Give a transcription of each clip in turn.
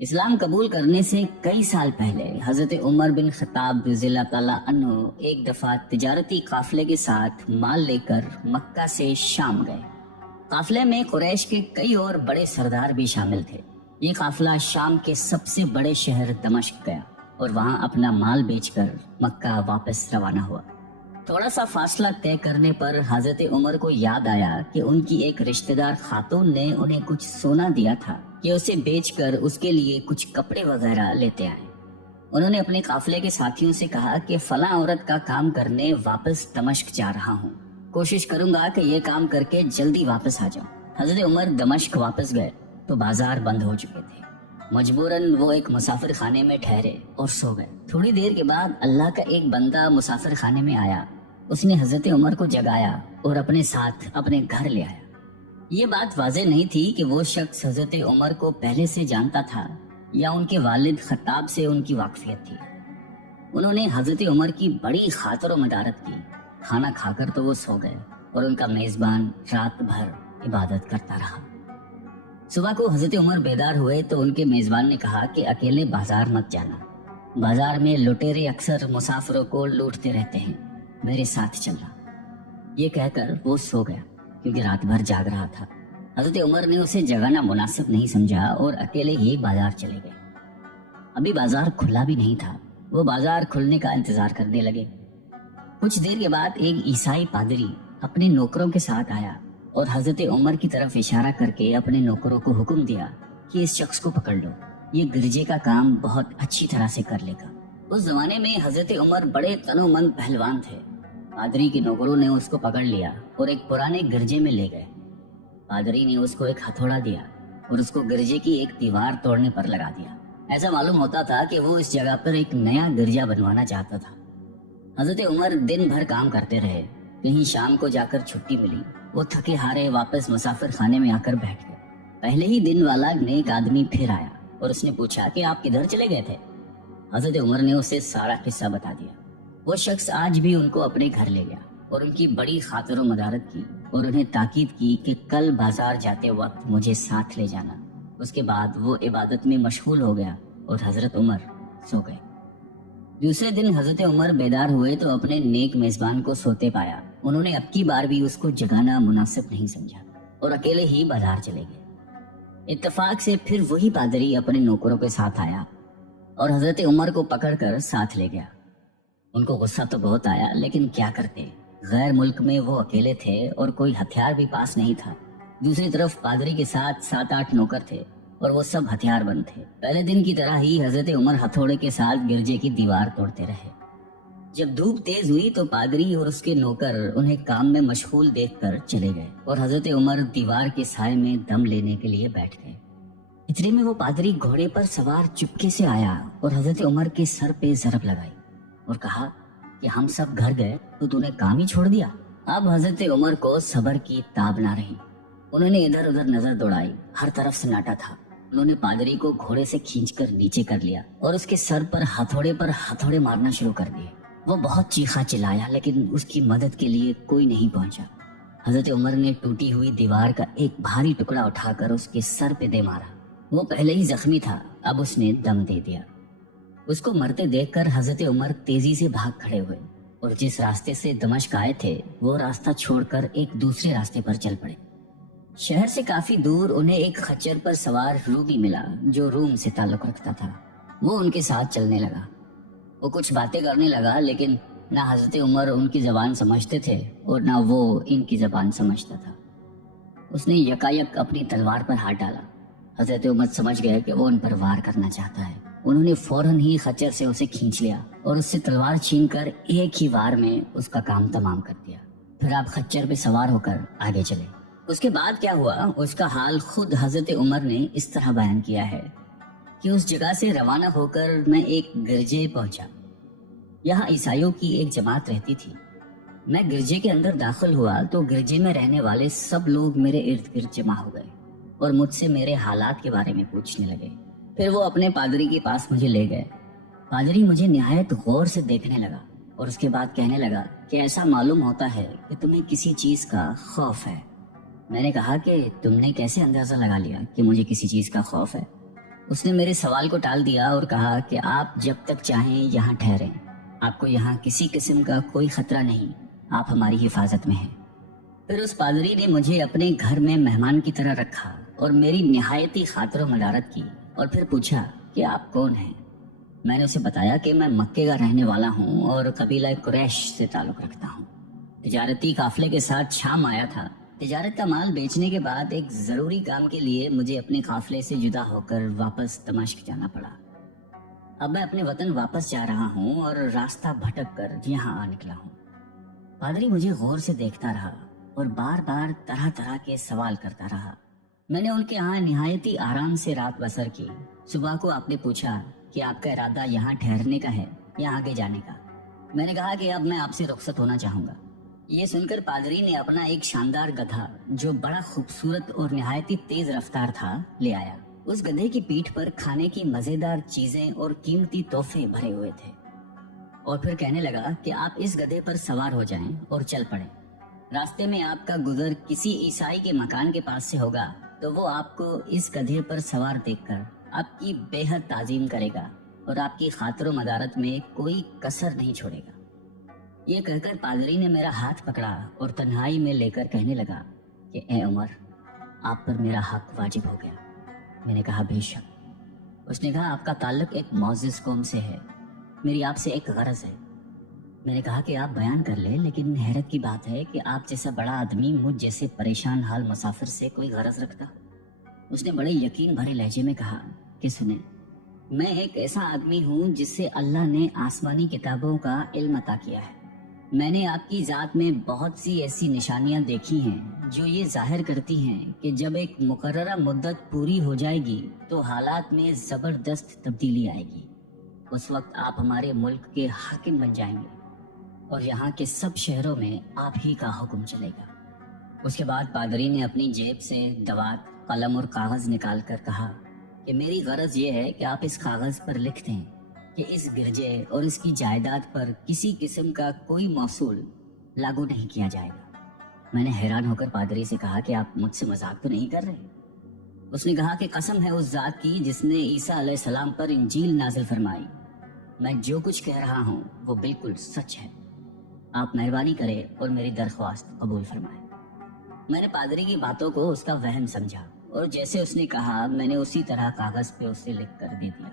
اسلام قبول کرنے سے کئی سال پہلے حضرت عمر بن خطاب رضی اللہ تعالیٰ عنہ ایک دفعہ تجارتی قافلے کے ساتھ مال لے کر مکہ سے شام گئے۔ قافلے میں قریش کے کئی اور بڑے سردار بھی شامل تھے۔ یہ قافلہ شام کے سب سے بڑے شہر دمشق گیا اور وہاں اپنا مال بیچ کر مکہ واپس روانہ ہوا۔ تھوڑا سا فاصلہ طے کرنے پر حضرت عمر کو یاد آیا کہ ان کی ایک رشتہ دار خاتون نے انہیں کچھ سونا دیا تھا کہ اسے بیچ کر اس کے لیے کچھ کپڑے وغیرہ لیتے آئے۔ انہوں نے اپنے قافلے کے ساتھیوں سے کہا کہ فلاں عورت کا کام کرنے واپس دمشق جا رہا ہوں، کوشش کروں گا کہ یہ کام کر کے جلدی واپس آ جاؤں۔ حضرت عمر دمشق واپس گئے تو بازار بند ہو چکے تھے۔ مجبوراً وہ ایک مسافر خانے میں ٹھہرے اور سو گئے۔ تھوڑی دیر کے بعد اللہ کا ایک بندہ مسافر خانے میں آیا۔ اس نے حضرت عمر کو جگایا اور اپنے ساتھ اپنے گھر لے آیا۔ یہ بات واضح نہیں تھی کہ وہ شخص حضرت عمر کو پہلے سے جانتا تھا یا ان کے والد خطاب سے ان کی واقفیت تھی۔ انہوں نے حضرت عمر کی بڑی خاطر و مدارت کی۔ کھانا کھا کر تو وہ سو گئے اور ان کا میزبان رات بھر عبادت کرتا رہا۔ صبح کو حضرت عمر بیدار ہوئے تو ان کے میزبان نے کہا کہ اکیلے بازار مت جانا، بازار میں لٹیرے اکثر مسافروں کو لوٹتے رہتے ہیں، میرے ساتھ چلنا۔ یہ کہہ کر وہ سو گیا کیونکہ رات بھر جاگ رہا تھا۔ حضرت عمر نے اسے جگانا مناسب نہیں سمجھا اور اکیلے ہی بازار چلے گئے۔ ابھی بازار کھلا بھی نہیں تھا، وہ بازار کھلنے کا انتظار کرنے لگے۔ کچھ دیر کے بعد ایک عیسائی پادری اپنے نوکروں کے ساتھ آیا اور حضرت عمر کی طرف اشارہ کر کے اپنے نوکروں کو حکم دیا کہ اس شخص کو پکڑ لو، یہ گرجے کا کام بہت اچھی طرح سے کر لے گا۔ اس زمانے میں حضرت عمر بڑے تنومند پہلوان تھے۔ پادری کے نوکروں نے اس کو پکڑ لیا اور ایک پرانے گرجے میں لے گئے۔ پادری نے اس کو ایک ہتھوڑا دیا اور اس کو گرجے کی ایک دیوار توڑنے پر لگا دیا۔ ایسا معلوم ہوتا تھا کہ وہ اس جگہ پر ایک نیا گرجا بنوانا چاہتا تھا۔ حضرت عمر دن بھر کام کرتے رہے۔ کہیں شام کو جا کر چھٹی ملی، وہ تھکے ہارے واپس مسافر خانے میں آ کر بیٹھ گئے۔ پہلے ہی دن والا نیک آدمی پھر آیا اور اس نے پوچھا کہ آپ کدھر چلے گئے تھے؟ حضرت عمر نے اسے سارا قصہ بتا دیا۔ وہ شخص آج بھی ان کو اپنے گھر لے گیا اور ان کی بڑی خاطر و مدارت کی اور انہیں تاکید کی کہ کل بازار جاتے وقت مجھے ساتھ لے جانا۔ اس کے بعد وہ عبادت میں مشغول ہو گیا اور حضرت عمر سو گئے۔ دوسرے دن حضرت عمر بیدار ہوئے تو اپنے نیک میزبان کو سوتے پایا۔ انہوں نے اب کی بار بھی اس کو جگانا مناسب نہیں سمجھا اور اکیلے ہی بازار چلے گئے۔ اتفاق سے پھر وہی پادری اپنے نوکروں کے ساتھ آیا اور حضرت عمر کو پکڑ کر ساتھ لے گیا۔ ان کو غصہ تو بہت آیا، لیکن کیا کرتے، غیر ملک میں وہ اکیلے تھے اور کوئی ہتھیار بھی پاس نہیں تھا۔ دوسری طرف پادری کے ساتھ 7-8 نوکر تھے اور وہ سب ہتھیار بند تھے۔ پہلے دن کی طرح ہی حضرت عمر ہتھوڑے کے ساتھ گرجے کی دیوار توڑتے رہے۔ جب دھوپ تیز ہوئی تو پادری اور اس کے نوکر انہیں کام میں مشغول دیکھ کر چلے گئے اور حضرت عمر دیوار کے سائے میں دم لینے کے لیے بیٹھ گئے۔ اتنے میں وہ پادری گھوڑے پر سوار چپکے سے آیا اور حضرت عمر کے سر پہ ضرب لگائی اور کہا کہ ہم سب گھر گئے تو تو نے کام ہی چھوڑ دیا۔ اب حضرت عمر کو صبر کی تاب نہ رہی۔ انہوں نے ادھر ادھر نظر دوڑائی، ہر طرف سناٹا تھا۔ انہوں نے پادری کو گھوڑے سے کھینچ کر نیچے کر لیا اور اس کے سر پر ہتھوڑے مارنا شروع کر دیے۔ وہ بہت چیخا چلایا لیکن اس کی مدد کے لیے کوئی نہیں پہنچا۔ حضرت عمر نے ٹوٹی ہوئی دیوار کا ایک بھاری ٹکڑا اٹھا کر اس کے سر پہ دے مارا۔ وہ پہلے ہی زخمی تھا، اب اس نے دم دے دیا۔ اس کو مرتے دیکھ کر حضرت عمر تیزی سے بھاگ کھڑے ہوئے اور جس راستے سے دمشق آئے تھے وہ راستہ چھوڑ کر ایک دوسرے راستے پر چل پڑے۔ شہر سے کافی دور انہیں ایک خچر پر سوار رومی ملا جو روم سے تعلق رکھتا تھا۔ وہ ان کے ساتھ چلنے لگا۔ وہ کچھ باتیں کرنے لگا لیکن نہ حضرت عمر ان کی زبان سمجھتے تھے اور نہ وہ ان کی زبان سمجھتا تھا۔ اس نے یکایک اپنی تلوار پر ہاتھ ڈالا۔ حضرت عمر سمجھ گئے کہ وہ ان پر وار کرنا چاہتا ہے۔ انہوں نے فوراً ہی خچر سے اسے کھینچ لیا اور اس سے تلوار چھین کر ایک ہی وار میں اس کا کام تمام کر دیا۔ پھر آپ خچر پہ سوار ہو کر آگے چلے۔ اس کے بعد کیا ہوا اس کا حال خود حضرت عمر نے اس طرح بیان کیا ہے کہ اس جگہ سے روانہ ہو کر میں ایک گرجے پہنچا۔ یہاں عیسائیوں کی ایک جماعت رہتی تھی۔ میں گرجے کے اندر داخل ہوا تو گرجے میں رہنے والے سب لوگ میرے ارد گرد جمع ہو گئے اور مجھ سے میرے حالات کے بارے میں پوچھنے لگے۔ پھر وہ اپنے پادری کے پاس مجھے لے گئے۔ پادری مجھے نہایت غور سے دیکھنے لگا اور اس کے بعد کہنے لگا کہ ایسا معلوم ہوتا ہے کہ تمہیں کسی چیز کا خوف ہے۔ میں نے کہا کہ تم نے کیسے اندازہ لگا لیا کہ مجھے کسی چیز کا خوف ہے؟ اس نے میرے سوال کو ٹال دیا اور کہا کہ آپ جب تک چاہیں یہاں ٹھہریں، آپ کو یہاں کسی قسم کا کوئی خطرہ نہیں، آپ ہماری حفاظت میں ہیں۔ پھر اس پادری نے مجھے اپنے گھر میں مہمان کی طرح رکھا اور میری نہایتی خاطر و مدارت کی، اور پھر پوچھا کہ آپ کون ہیں۔ میں نے اسے بتایا کہ میں مکے کا رہنے والا ہوں اور قبیلہ قریش سے تعلق رکھتا ہوں۔ تجارتی قافلے کے ساتھ شام آیا تھا۔ تجارت کا مال بیچنے کے بعد ایک ضروری کام کے لیے مجھے اپنے قافلے سے جدا ہو کر واپس دمشق جانا پڑا۔ اب میں اپنے وطن واپس جا رہا ہوں اور راستہ بھٹک کر یہاں آ نکلا ہوں۔ پادری مجھے غور سے دیکھتا رہا اور بار بار طرح طرح کے سوال کرتا رہا۔ میں نے ان کے ہاں نہایتی آرام سے رات بسر کی۔ صبح کو آپ نے پوچھا کہ آپ کا ارادہ یہاں ٹھہرنے کا ہے یا آگے جانے کا۔ میں نے کہا کہ اب میں آپ سے رخصت ہونا چاہوں گا۔ یہ سن کر پادری نے اپنا ایک شاندار گدھا جو بڑا خوبصورت اور نہایتی تیز رفتار تھا لے آیا۔ اس گدھے کی پیٹھ پر کھانے کی مزیدار چیزیں اور قیمتی تحفے بھرے ہوئے تھے، اور پھر کہنے لگا کہ آپ اس گدھے پر سوار ہو جائیں اور چل پڑیں۔ راستے میں آپ کا گزر کسی عیسائی کے مکان کے پاس سے ہوگا تو وہ آپ کو اس گدھے پر سوار دیکھ کر آپ کی بے حد تعظیم کرے گا اور آپ کی خاطر و مدارت میں کوئی کسر نہیں چھوڑے گا۔ یہ کہہ کر پادری نے میرا ہاتھ پکڑا اور تنہائی میں لے کر کہنے لگا کہ اے عمر، آپ پر میرا حق واجب ہو گیا۔ میں نے کہا بے شک۔ اس نے کہا آپ کا تعلق ایک معزز قوم سے ہے، میری آپ سے ایک غرض ہے۔ میں نے کہا کہ آپ بیان کر لیں، لیکن حیرت کی بات ہے کہ آپ جیسا بڑا آدمی مجھ جیسے پریشان حال مسافر سے کوئی غرض رکھتا۔ اس نے بڑے یقین بھرے لہجے میں کہا کہ سنیں، میں ایک ایسا آدمی ہوں جس سے اللہ نے آسمانی کتابوں کا علم عطا کیا ہے۔ میں نے آپ کی ذات میں بہت سی ایسی نشانیاں دیکھی ہیں جو یہ ظاہر کرتی ہیں کہ جب ایک مقررہ مدت پوری ہو جائے گی تو حالات میں زبردست تبدیلی آئے گی۔ اس وقت آپ ہمارے ملک کے حاکم بن جائیں گے اور یہاں کے سب شہروں میں آپ ہی کا حکم چلے گا۔ اس کے بعد پادری نے اپنی جیب سے دوات، قلم اور کاغذ نکال کر کہا کہ میری غرض یہ ہے کہ آپ اس کاغذ پر لکھ دیں کہ اس گرجے اور اس کی جائیداد پر کسی قسم کا کوئی موصول لاگو نہیں کیا جائے گا۔ میں نے حیران ہو کر پادری سے کہا کہ آپ مجھ سے مذاق تو نہیں کر رہے؟ اس نے کہا کہ قسم ہے اس ذات کی جس نے عیسیٰ علیہ السلام پر انجیل نازل فرمائی، میں جو کچھ کہہ رہا ہوں وہ بالکل سچ ہے۔ آپ مہربانی کریں اور میری درخواست قبول فرمائیں۔ میں نے پادری کی باتوں کو اس کا وہم سمجھا اور جیسے اس نے کہا میں نے اسی طرح کاغذ پہ اسے لکھ کر دے دیا۔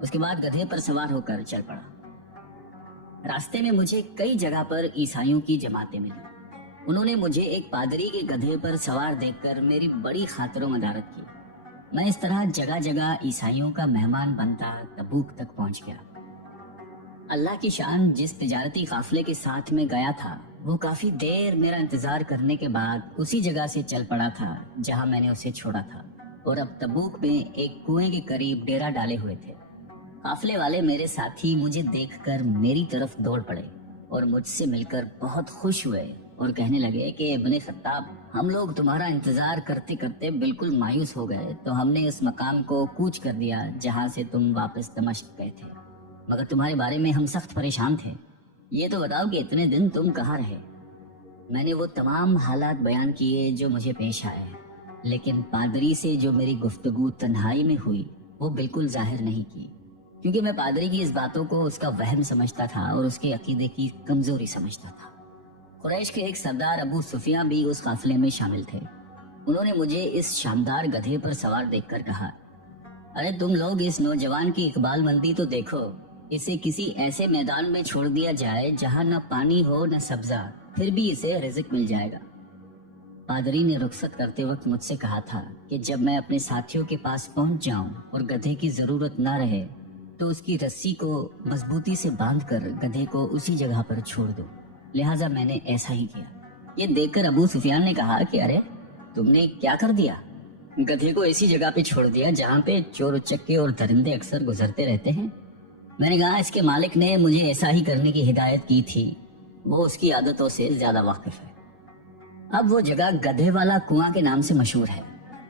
اس کے بعد گدھے پر سوار ہو کر چل پڑا۔ راستے میں مجھے کئی جگہ پر عیسائیوں کی جماعتیں ملی۔ انہوں نے مجھے ایک پادری کے گدھے پر سوار دیکھ کر میری بڑی خاطر و مدارت کی۔ میں اس طرح جگہ جگہ عیسائیوں کا مہمان بنتا تبوک تک پہنچ گیا۔ اللہ کی شان، جس تجارتی قافلے کے ساتھ میں گیا تھا وہ کافی دیر میرا انتظار کرنے کے بعد اسی جگہ سے چل پڑا تھا جہاں میں نے اسے چھوڑا تھا، اور اب تبوک میں ایک کنویں کے قریب ڈیرا ڈالے ہوئے تھے۔ قافلے والے میرے ساتھی مجھے دیکھ کر میری طرف دوڑ پڑے اور مجھ سے مل کر بہت خوش ہوئے اور کہنے لگے کہ ابن خطاب، ہم لوگ تمہارا انتظار کرتے کرتے بالکل مایوس ہو گئے تو ہم نے اس مقام کو کوچ کر دیا جہاں سے تم واپس دمشق گئے تھے، مگر تمہارے بارے میں ہم سخت پریشان تھے۔ یہ تو بتاؤ کہ اتنے دن تم کہاں رہے؟ میں نے وہ تمام حالات بیان کیے جو مجھے پیش آئے، لیکن پادری سے جو میری گفتگو تنہائی میں ہوئی وہ بالکل ظاہر نہیں کی، کیونکہ میں پادری کی اس باتوں کو اس کا وہم سمجھتا تھا اور اس کے عقیدے کی کمزوری سمجھتا تھا۔ قریش کے ایک سردار ابو سفیان بھی اس قافلے میں شامل تھے۔ انہوں نے مجھے اس شاندار گدھے پر سوار دیکھ کر کہا، ارے تم لوگ اس نوجوان کی اقبال مندی تو دیکھو، اسے کسی ایسے میدان میں چھوڑ دیا جائے جہاں نہ پانی ہو نہ سبزہ، پھر بھی اسے رزق مل جائے گا۔ پادری نے رخصت کرتے وقت مجھ سے کہا تھا کہ جب میں اپنے ساتھیوں کے پاس پہنچ جاؤں اور گدھے کی ضرورت نہ رہے تو اس کی رسی کو مضبوطی سے باندھ کر گدھے کو اسی جگہ پر چھوڑ دو، لہٰذا میں نے ایسا ہی کیا۔ یہ دیکھ کر ابو سفیان نے کہا کہ ارے تم نے کیا کر دیا؟ گدھے کو ایسی جگہ پہ چھوڑ دیا جہاں پہ چور اچکے اور درندے اکثر گزرتے رہتے ہیں۔ میں نے کہا اس کے مالک نے مجھے ایسا ہی کرنے کی ہدایت کی تھی، وہ اس کی عادتوں سے زیادہ واقف ہے۔ اب وہ جگہ گدھے والا کنواں کے نام سے مشہور ہے۔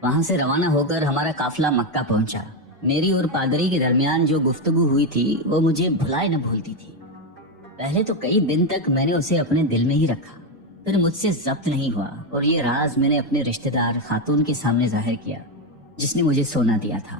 وہاں سے روانہ ہو کر ہمارا قافلہ مکہ پہنچا۔ میری اور پادری کے درمیان جو گفتگو ہوئی تھی وہ مجھے بھلائے نہ بھولتی تھی۔ پہلے تو کئی دن تک میں نے اسے اپنے دل میں ہی رکھا، پھر مجھ سے ضبط نہیں ہوا اور یہ راز میں نے اپنے رشتہ دار خاتون کے سامنے ظاہر کیا جس نے مجھے سونا دیا تھا۔